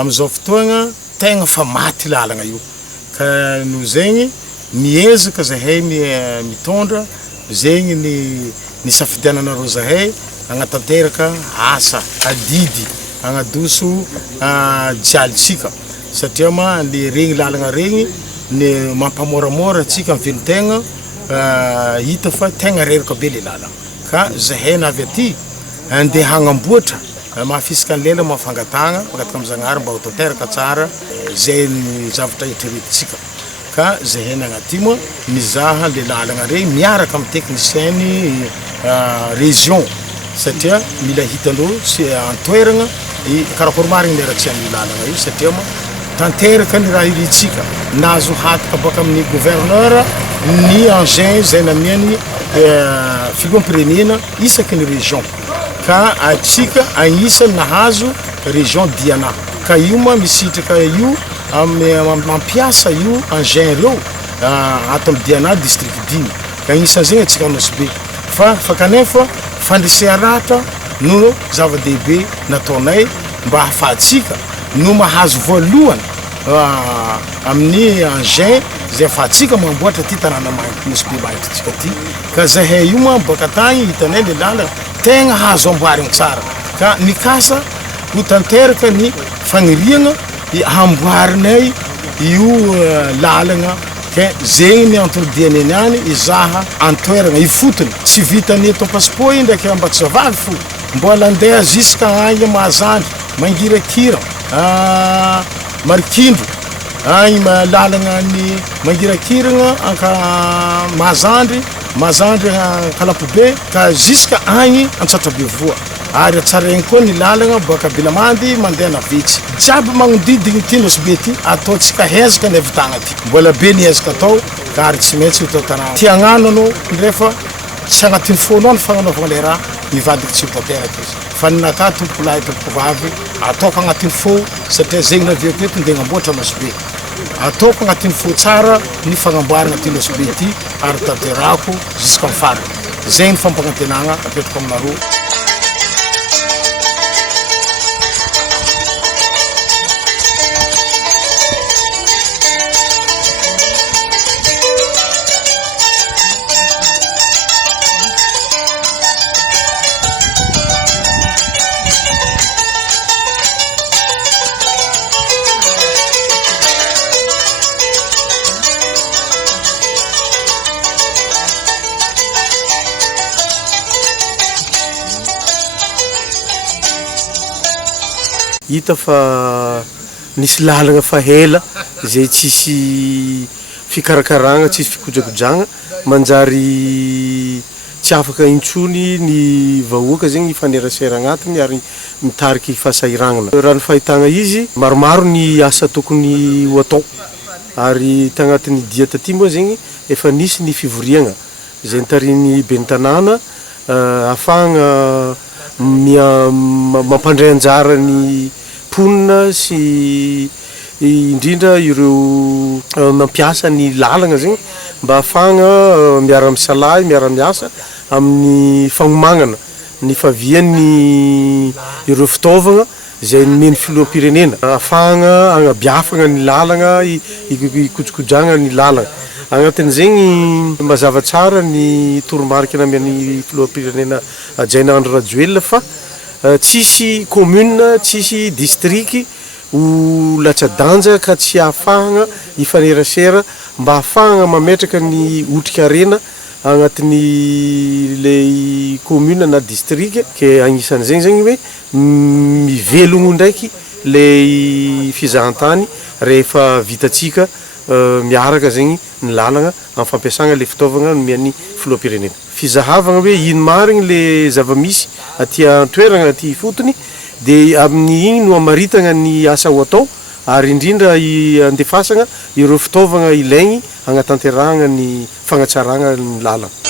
am'izao fotoagna tegna fa maty lalagna io ka no zegny miezaka zahay mitondra zegny ny safidiananareo zahay agnatanteraka asa adidy agnadoso jialitsika satria ma le regny lalagna regny ny mampamoramora atsika amin'ny velotegna hita fa tegna reraka be le lalagna ka zahay navy aty andeha hagnamboatra mahafisaka ny lela mahafangatagna magataka am'zagnahary mba ho tanteraka tsara zay ny zavatra eritreretintsika ka zahay nagnaty moa mizaha le lalagna regny miaraka amin'ny technicienne région satria mila hitanao sy antoeragna karakory marigny miaratsy amin'ny lalagna io satria moa tanteraka ny raha iritsika nazo hataka baka amin'ny gouverneur ny engin zay namiany filomprenena isaky ny région ka atsika agnisany nahazo région Diana ka io ma misitraka io mampiasa io engin reo ato amin'ny Diana district 10 ka agnisany zegny atsika anosbe fa kanefa fandrisearata no zava-dehibe nataonay mba hahafahatsika no mahazo voalohany amin'ny engin zay afahatsika mamboatra ty tanàna nosbe mahitritsika ty ka zahay io ma baka tagny hitanay le lalagna tegna hazo amboarigny tsara ka mikasa ho tanteraka ny fagniriagna hamboarinay io lalagna ke zegny ny entretien niany izaha antoeragna ifotony tsy vitany atao passeport io ndraiky mba tsy zavavy fo mbola andeha jusqu'à agny mahazandry mangirakira marikindro agny lalagna ny mangirakiragna anka mahazandry kalapobe ka jusqu'à agny antsatrabe voa ary atsaraigny koa ny lalagna baka Bilamandy mandeha navitsy jiaby magnodidigny ty nosbe ty ataotsika hezaka ny avitagna ty mbola be niezaka atao ka ary tsy maintsy atao tanàna ty agnano anao ndrefa tsy agnatin'ny fonao ny fagnanaovagna le raha mivadiky tsy ho tanteraka izy fa ninaka tompo lahy tompo vavy ataoko agnatin'ny fo satria zegny naviako eto ndeha agnamboatra nosbe ataoko agnatin'ny fo tsara ny fagnamboaragna ty nosbe ty ary tanterako jusqu'à amin'ny farany zegny ny fampanantenagna apetrako aminareo hita fa nisy lalagna fa hela zay tsisy fikarakaragna tsisy fikojakojagna manjary tsy afaka intsony ny vahoaka zegny fanerasera agnatiny ary mitariky fahasahiragnana raha ny fahitagna izy maromaro ny asa tokony ho atao ary tagnatin'ny dia taty moa zegny efa nisy ny fivoriagna zay nitariny be ny tanàna ahafahagna mampandray anjara ny ponina sy indrindra ireo mampiasa ny lalagna zegny mba ahafahagna miara-misalahy miara-miasa amin'ny fagnomagnana ny favian'ny ireo fitaovagna zay nomeny filoham-pirenena ahafahagna agnabiafagna ny lalagna ikojokodragna ny lalagna agnatin'izegny mazava tsara ny toromarika namian'ny filoham-pirenena Jainandro Rajoelina fa tsisy commune tsisy district ho latsa-danja ka tsy ahafahagna ifanerasera mba ahafahagna mametraka ny otrik'arena agnatin'ny le commune na district ke agnisan'zegny zegny hoe mivelogno ndraiky le fizahantany rehefa vitatsika miaraka zegny ny lalagna amin'ny fampiasagna le fitaovagna mian'ny filoham-pirenena fizahavagna hoe ino marigny le zava-misy aty antoeragna aty fotony de amin'ny igny no amaritagna ny asa ho atao ary indrindra andefasagna ireo fitaovagna ilaigny agnatanterahagna ny fagnatsaragna ny lalagna